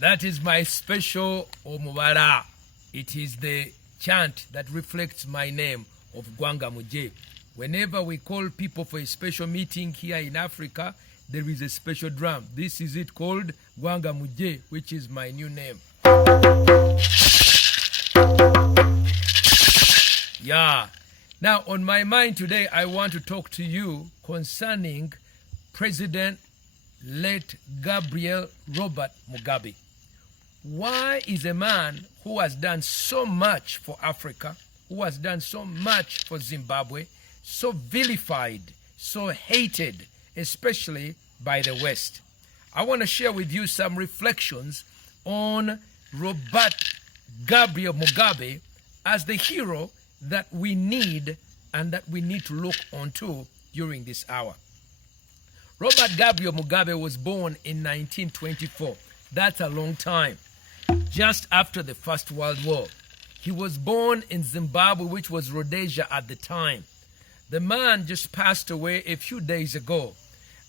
That is my special Omubara. It is the chant that reflects my name of Gwanga Muje. Whenever we call people for a special meeting here in Africa, there is a special drum. This is it called Gwanga Muje, which is my new name. Yeah. Now, on my mind today, I want to talk to you concerning President late Gabriel Robert Mugabe. Why is a man who has done so much for Africa, who has done so much for Zimbabwe, so vilified, so hated, especially by the West? I want to share with you some reflections on Robert Gabriel Mugabe as the hero that we need and that we need to look onto during this hour. Robert Gabriel Mugabe was born in 1924. That's a long time. Just after the First World War. He was born in Zimbabwe, which was Rhodesia at the time. The man just passed away a few days ago.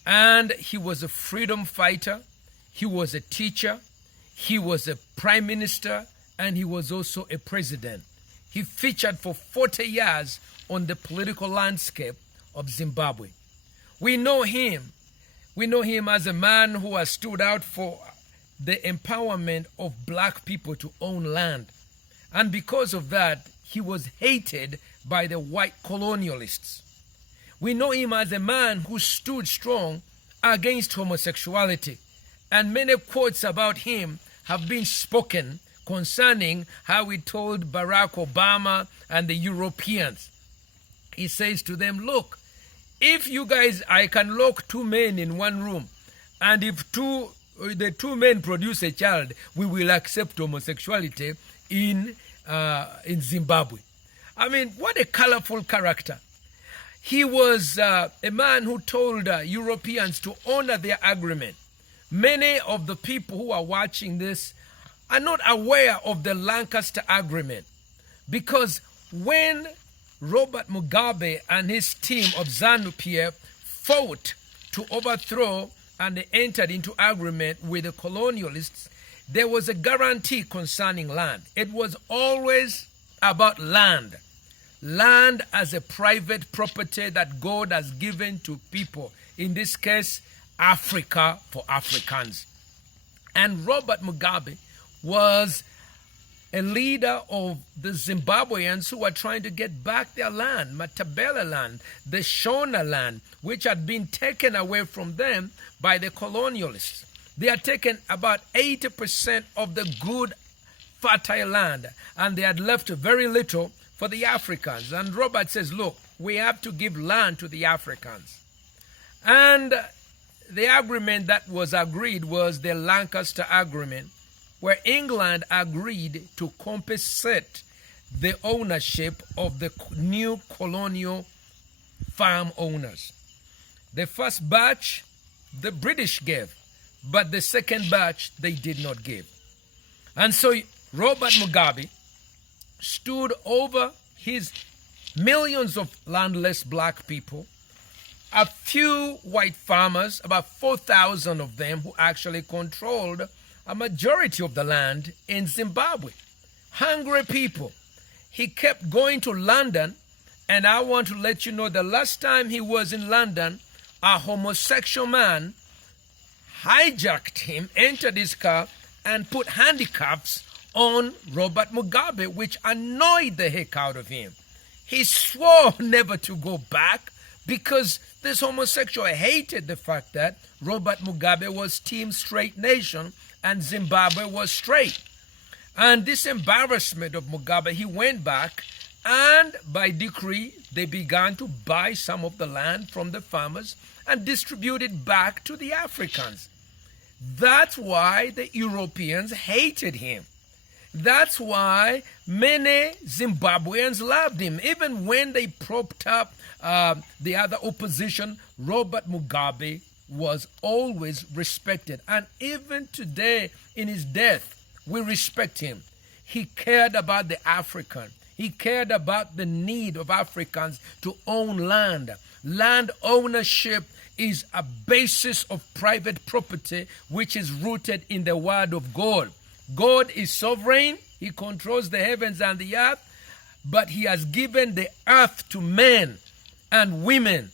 And he was a freedom fighter. He was a teacher. He was a prime minister. And he was also a president. He featured for 40 years on the political landscape of Zimbabwe. We know him as a man who has stood out for the empowerment of black people to own land. And because of that, he was hated by the white colonialists. We know him as a man who stood strong against homosexuality. And many quotes about him have been spoken concerning how he told Barack Obama and the Europeans. He says to them, look, if you guys, I can lock two men in one room, and if the two men produce a child, we will accept homosexuality in Zimbabwe. I mean, what a colorful character. He was a man who told Europeans to honor their agreement. Many of the people who are watching this are not aware of the Lancaster Agreement, because when Robert Mugabe and his team of ZANU-PF fought to overthrow and they entered into agreement with the colonialists, there was a guarantee concerning land. It was always about land. Land as a private property that God has given to people. In this case, Africa for Africans. And Robert Mugabe was a leader of the Zimbabweans who were trying to get back their land, Matabele land, the Shona land, which had been taken away from them by the colonialists. They had taken about 80% of the good, fertile land, and they had left very little for the Africans. And Robert says, look, we have to give land to the Africans. And the agreement that was agreed was the Lancaster Agreement, where England agreed to compensate the ownership of the new colonial farm owners. The first batch, the British gave, but the second batch, they did not give. And so Robert Mugabe stood over his millions of landless black people, a few white farmers, about 4,000 of them who actually controlled a majority of the land in Zimbabwe. Hungry people. He kept going to London, and I want to let you know the last time he was in London, a homosexual man hijacked him, entered his car, and put handcuffs on Robert Mugabe, which annoyed the heck out of him. He swore never to go back because this homosexual hated the fact that Robert Mugabe was Team Straight Nation and Zimbabwe was straight. And this embarrassment of Mugabe, he went back, and by decree, they began to buy some of the land from the farmers and distribute it back to the Africans. That's why the Europeans hated him. That's why many Zimbabweans loved him. Even when they propped up the other opposition, Robert Mugabe was always respected. And even today, in his death, we respect him. He cared about the African. He cared about the need of Africans to own land. Land ownership is a basis of private property which is rooted in the word of God. God is sovereign. He controls the heavens and the earth, but he has given the earth to men and women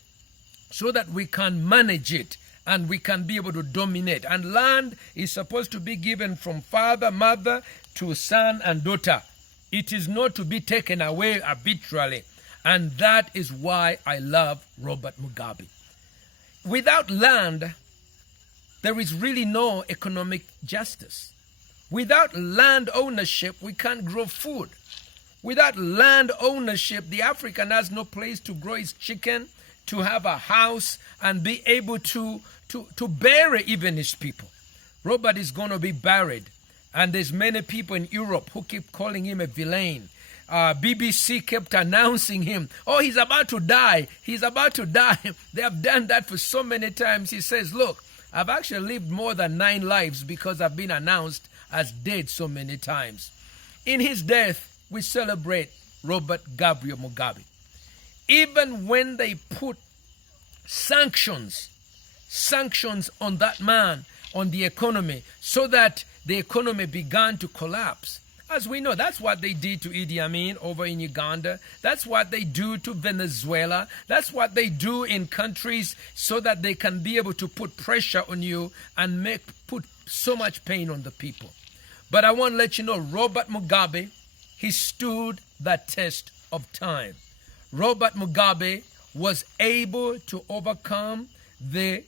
so that we can manage it and we can be able to dominate. And land is supposed to be given from father, mother to son and daughter. It is not to be taken away arbitrarily. And that is why I love Robert Mugabe. Without land, there is really no economic justice. Without land ownership, we can't grow food. Without land ownership, the African has no place to grow his chicken, to have a house, and be able to bury even his people. Robert is going to be buried. And there's many people in Europe who keep calling him a villain. BBC kept announcing him, oh, he's about to die. He's about to die. They have done that for so many times. He says, look, I've actually lived more than 9 lives because I've been announced as dead so many times. In his death, we celebrate Robert Gabriel Mugabe. Even when they put sanctions on that man, on the economy, so that the economy began to collapse. As we know, that's what they did to Idi Amin over in Uganda. That's what they do to Venezuela. That's what they do in countries so that they can be able to put pressure on you and put so much pain on the people. But I want to let you know, Robert Mugabe, he stood the test of time. Robert Mugabe was able to overcome the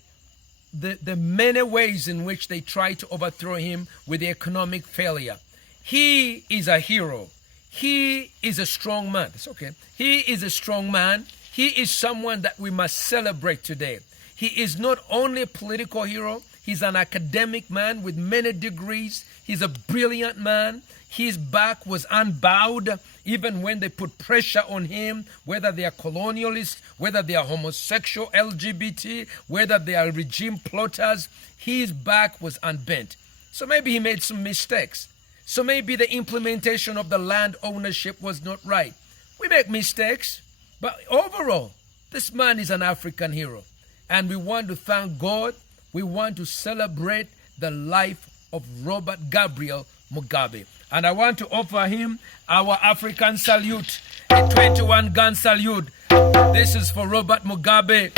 many ways in which they tried to overthrow him with the economic failure. He is a hero. He is a strong man. It's okay. He is a strong man. He is someone that we must celebrate today. He is not only a political hero, he's an academic man with many degrees. He's a brilliant man. His back was unbowed even when they put pressure on him, whether they are colonialists, whether they are homosexual, LGBT, whether they are regime plotters. His back was unbent. So maybe he made some mistakes. So maybe the implementation of the land ownership was not right. We make mistakes, but overall, this man is an African hero. And we want to thank God. We want to celebrate the life of Robert Gabriel Mugabe. And I want to offer him our African salute, a 21-gun salute. This is for Robert Mugabe.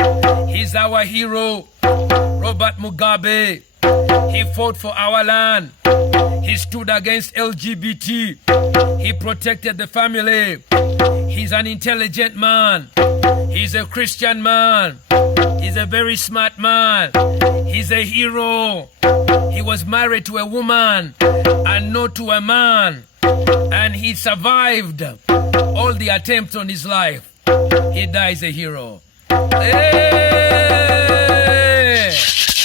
He's our hero. Robert Mugabe. He fought for our land. He stood against LGBT. He protected the family. He's an intelligent man. He's a Christian man. He's a very smart man. He's a hero. He was married to a woman and not to a man. And he survived all the attempts on his life. He dies a hero. Hey!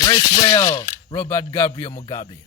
Rest well, Robert Gabriel Mugabe.